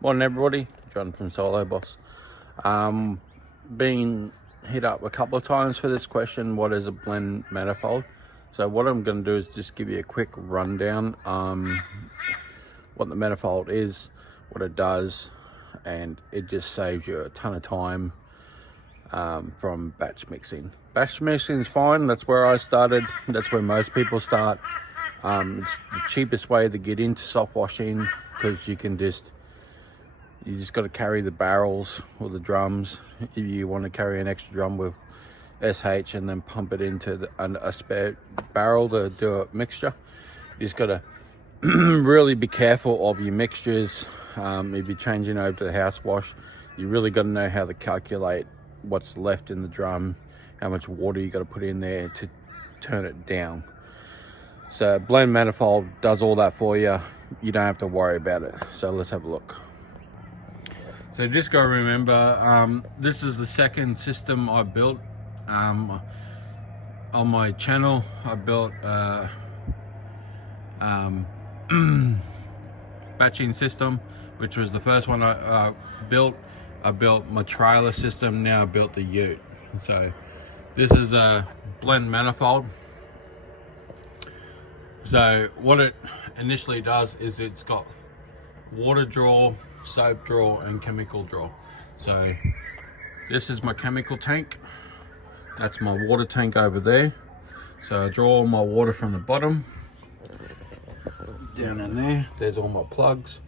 Morning everybody, John from Solo Boss. Been hit up a couple of times for this question, what is a blend manifold? So what I'm going to do is just give you a quick rundown, what the manifold is, what it does, and it just saves you a ton of time from batch mixing. Batch mixing is fine, that's where I started, that's where most people start. It's the cheapest way to get into soft washing because you just got to carry the barrels or the drums. If you want to carry an extra drum with SH and then pump it into a spare barrel to do a mixture, you just got to really be careful of your mixtures. If you're changing over to the house wash, you really got to know how to calculate what's left in the drum, how much water you got to put in there to turn it down. So blend manifold does all that for you. You don't have to worry about it. So let's have a look. So just got to remember, this is the second system I built on my channel. I built batching system, which was the first one I built. I built my trailer system, now I built the ute. So this is a blend manifold. So what it initially does is it's got water draw, soap draw, and chemical draw. So this is my chemical tank, that's my water tank over there. So I draw all my water from the bottom down in there. There's all my plugs.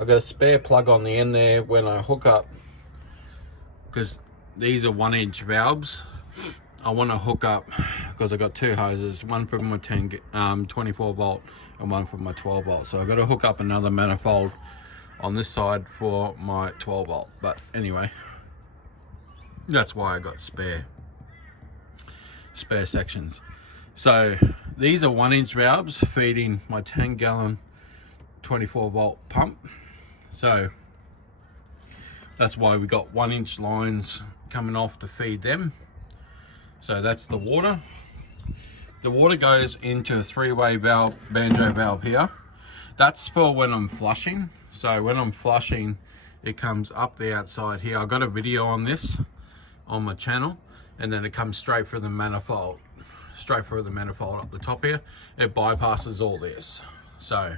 I've got a spare plug on the end there when I hook up, because these are 1-inch valves. I want to hook up because I got two hoses, one from my 24 volt and one from my 12 volt. So I've got to hook up another manifold on this side for my 12 volt. But anyway, that's why I got spare sections. So these are 1-inch valves feeding my 10-gallon 24 volt pump. So that's why we got 1-inch lines coming off to feed them. So that's the water. The water goes into a 3-way valve, banjo valve here. That's for when I'm flushing. So when I'm flushing, it comes up the outside here. I've got a video on this on my channel, and then it comes straight through the manifold, up the top here. It bypasses all this. So,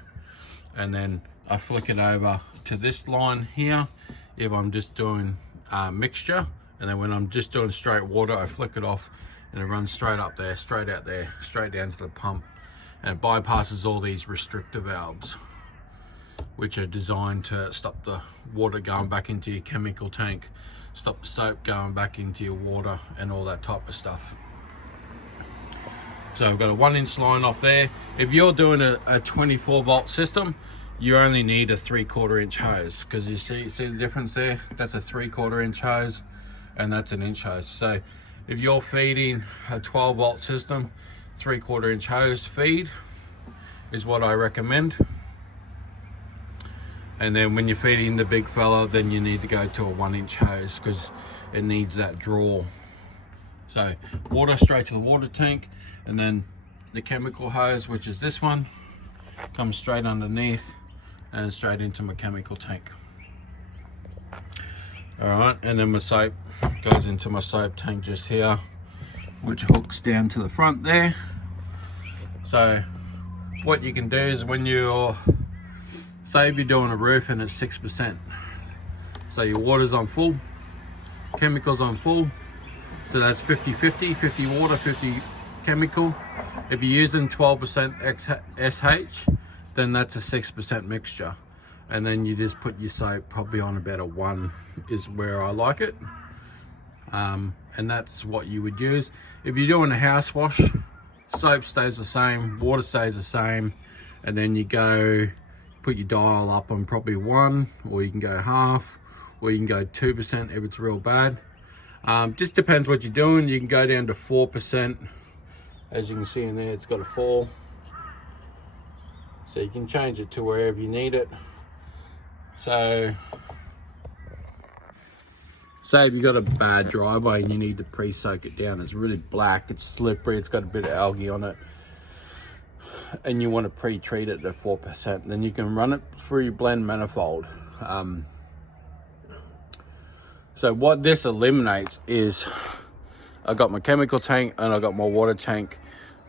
and then I flick it over to this line here if I'm just doing mixture. And then when I'm just doing straight water, I flick it off and it runs straight up there, straight out there, straight down to the pump. And it bypasses all these restrictor valves, which are designed to stop the water going back into your chemical tank, stop the soap going back into your water and all that type of stuff. So I've got a 1-inch line off there. If you're doing a 24 volt system, you only need a 3/4 inch hose, because you see the difference there? That's a 3/4 inch hose and that's an inch hose. So if you're feeding a 12 volt system, 3/4 inch hose feed is what I recommend. And then when you're feeding the big fella, then you need to go to a 1-inch hose because it needs that draw. So water straight to the water tank, and then the chemical hose, which is this one, comes straight underneath and straight into my chemical tank. All right, and then my soap goes into my soap tank just here, which hooks down to the front there. So what you can do is when you're, say if you're doing a roof and it's 6%, so your water's on full, chemicals on full, so that's 50-50, 50 water, 50 chemical. If you're using 12% SH, then that's a 6% mixture. And then you just put your soap probably on about a 1 is where I like it. And that's what you would use. If you're doing a house wash, soap stays the same, water stays the same, and then you go put your dial up on probably 1, or you can go half, or you can go 2% if it's real bad. Just depends what you're doing. You can go down to 4%. As you can see in there, it's got a 4. So you can change it to wherever you need it. So say if you got a bad driveway and you need to pre-soak it down, it's really black, it's slippery, it's got a bit of algae on it, and you want to pre-treat it at 4%, then you can run it through your blend manifold. So what this eliminates is I got my chemical tank and I got my water tank,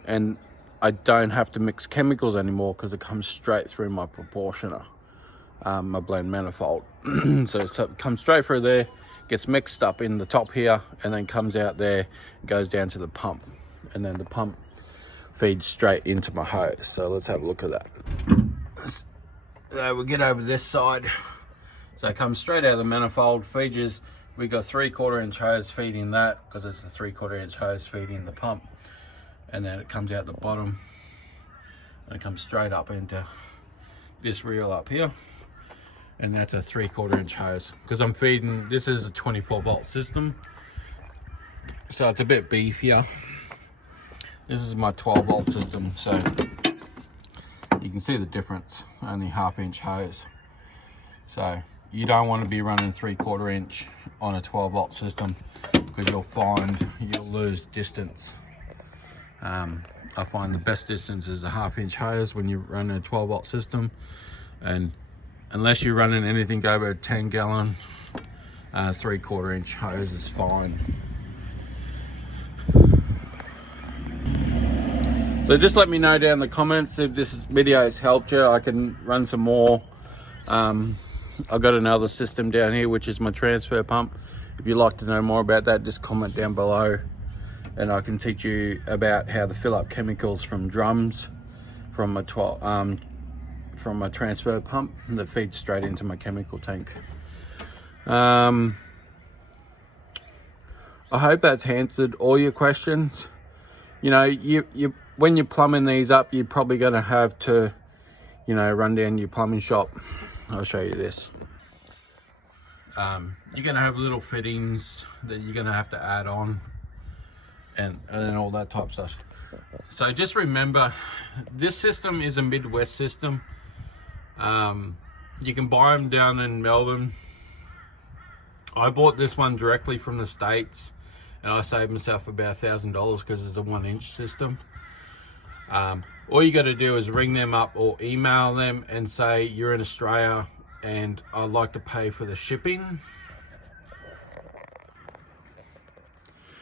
and I don't have to mix chemicals anymore because it comes straight through my proportioner, my blend manifold. So it comes straight through there, gets mixed up in the top here, and then comes out there, goes down to the pump, and then the pump feeds straight into my hose. So let's have a look at that. So we'll get over this side. So it comes straight out of the manifold, feeds. We got 3/4 inch hose feeding that because it's a 3/4 inch hose feeding the pump, and then it comes out the bottom and it comes straight up into this reel up here, and that's a 3/4 inch hose because I'm feeding. This is a 24-volt system, so it's a bit beefier. This is my 12-volt system, so you can see the difference. Only 1/2 inch hose, so you don't want to be running 3/4 inch on a 12-volt system because you'll find you'll lose distance. I find the best distance is a 1/2 inch hose when you run a 12-volt system, and unless you're running anything over a 10-gallon, 3/4 inch hose is fine. So just let me know down in the comments if this video has helped you. I can run some more. I've got another system down here, which is my transfer pump. If you'd like to know more about that, just comment down below, and I can teach you about how to fill up chemicals from drums from a transfer pump that feeds straight into my chemical tank. I hope that's answered all your questions. You know, you when you're plumbing these up, you're probably going to have to, you know, run down your plumbing shop. I'll show you this. You're going to have little fittings that you're going to have to add on, and all that type of stuff. So just remember, this system is a Midwest system. You can buy them down in Melbourne. I bought this one directly from the States, and I saved myself about $1,000 because it's a 1-inch system. All you got to do is ring them up or email them and say you're in Australia and I'd like to pay for the shipping.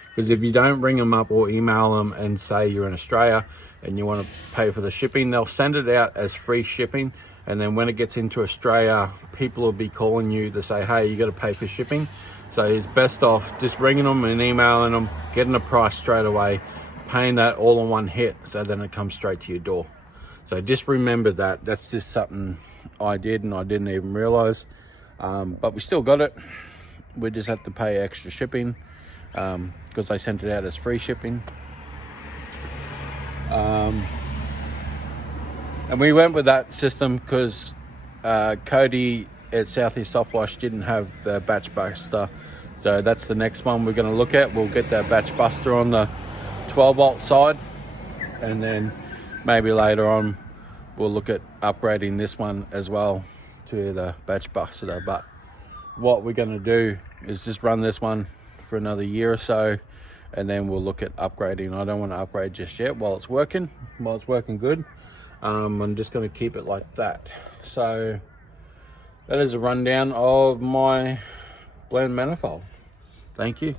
Because if you don't ring them up or email them and say you're in Australia and you want to pay for the shipping, they'll send it out as free shipping, and then when it gets into Australia, people will be calling you to say, hey, you got to pay for shipping. So it's best off just ringing them and emailing them, getting a price straight away, paying that all in one hit, so then it comes straight to your door. So just remember that. That's just something I did and I didn't even realize, but we still got it. We just have to pay extra shipping because they sent it out as free shipping. And we went with that system because Cody at Southeast Softwash didn't have the batch buster, so that's the next one we're going to look at. We'll get that batch buster on the 12-volt side, and then maybe later on we'll look at upgrading this one as well to the batch buster. But what we're going to do is just run this one for another year or so, and then we'll look at upgrading. I don't want to upgrade just yet while it's working good. I'm just going to keep it like that. So that is a rundown of my blend manifold. Thank you.